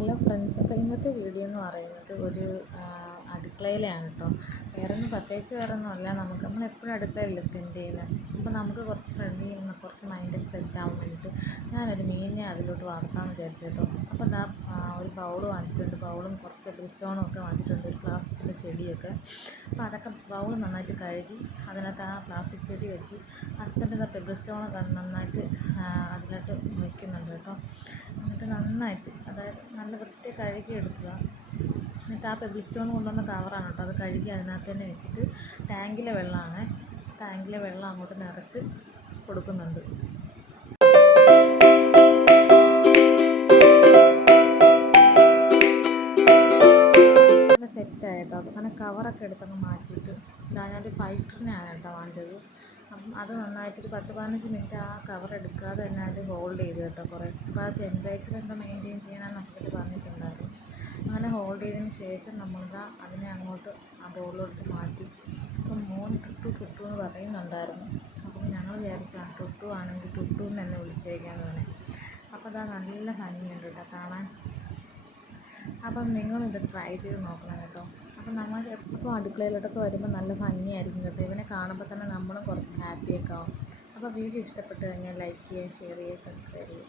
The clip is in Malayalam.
ഹലോ ഫ്രണ്ട്സ്, അപ്പോൾ ഇന്നത്തെ വീഡിയോ എന്ന് പറയുന്നത് ഒരു അടുക്കളയിലാണ് കേട്ടോ. വേറൊന്നുമല്ല, നമ്മളെപ്പോഴും അടുക്കളയിലല്ലേ സ്പെൻഡ് ചെയ്യുന്നത്. അപ്പോൾ നമുക്ക് കുറച്ച് ഫ്രണ്ട്ലി കുറച്ച് മൈൻഡൊക്കെ സെറ്റ് ആവാൻ വേണ്ടിയിട്ട് ഞാനൊരു മീനിനെ അതിലോട്ട് വളർത്താമെന്ന് വിചാരിച്ചു കേട്ടോ. അപ്പോൾ ഒരു ബൗൾ വാങ്ങിച്ചിട്ടുണ്ട്, ബൗളും കുറച്ച് പെബിൾ സ്റ്റോണും ഒക്കെ വാങ്ങിച്ചിട്ടുണ്ട്, ഒരു പ്ലാസ്റ്റിക്കിൻ്റെ ചെടിയൊക്കെ. അപ്പോൾ അതൊക്കെ ബൗൾ നന്നായിട്ട് കഴുകി അതിനകത്ത് ആ പ്ലാസ്റ്റിക് ചെടി വെച്ച് ഹസ്ബൻഡ് പെബിൾ സ്റ്റോൺ നന്നായിട്ട് അതിലോട്ട് വയ്ക്കുന്നുണ്ട് കേട്ടോ. എന്നിട്ട് നന്നായിട്ട്, അതായത് നല്ല വൃത്തി കഴുകി എടുത്തതാണ്. എന്നിട്ട് ആ പെബിൾ സ്റ്റോൺ കൊണ്ടുവന്ന കവറാണ് കേട്ടോ, അത് കഴുകി അതിനകത്ത് തന്നെ വെച്ചിട്ട് ടാങ്കിലെ വെള്ളം അങ്ങോട്ട് നിറച്ച് കൊടുക്കുന്നുണ്ട്. നല്ല സെറ്റായിട്ടോ. അങ്ങനെ കവറൊക്കെ എടുത്തങ്ങ് മാറ്റിയിട്ട് ഞാനൊരു ഫൈറ്ററിനെയാണ് കേട്ടോ വാങ്ങിച്ചത്. അപ്പം അത് നന്നായിട്ടൊരു 10-15 മിനിറ്റ് ആ കവർ എടുക്കാതെ തന്നെ അത് ഹോൾഡ് ചെയ്ത് കേട്ടോ കുറേ. അപ്പോൾ ആ ടെമ്പറേച്ചർ എന്താ മെയിൻറ്റെയിൻ ചെയ്യാനാണ് ഹസ്ബൻഡ് പറഞ്ഞിട്ടുണ്ടായിരുന്നു. അങ്ങനെ ഹോൾഡ് ചെയ്തതിന് ശേഷം അതിനെ അങ്ങോട്ട് ആ ബോളിലോട്ട് മാറ്റി. അപ്പം മോൻ ടുട്ടു എന്ന് പറയുന്നുണ്ടായിരുന്നു. അപ്പം ഞങ്ങൾ വിചാരിച്ചാണ് ടുട്ടു ആണെങ്കിൽ ടുട്ടു എന്ന് തന്നെ വിളിച്ചേക്കാന്ന് തന്നെ. അപ്പോൾ അതാ നല്ല ഭംഗിയുണ്ട് കേട്ടോ കാണാൻ. അപ്പം നിങ്ങളിത് ട്രൈ ചെയ്ത് നോക്കണം കേട്ടോ. അപ്പോൾ അടുക്കളയിലോട്ടൊക്കെ വരുമ്പോൾ നല്ല ഭംഗിയായിരിക്കും കേട്ടോ. ഇവനെ കാണുമ്പോൾ തന്നെ നമ്മളും കുറച്ച് ഹാപ്പിയൊക്കെ ആവും. അപ്പോൾ വീഡിയോ ഇഷ്ടപ്പെട്ട് കഴിഞ്ഞാൽ ലൈക്ക് ചെയ്യുക, ഷെയർ ചെയ്യുക, സബ്സ്ക്രൈബ് ചെയ്യുക.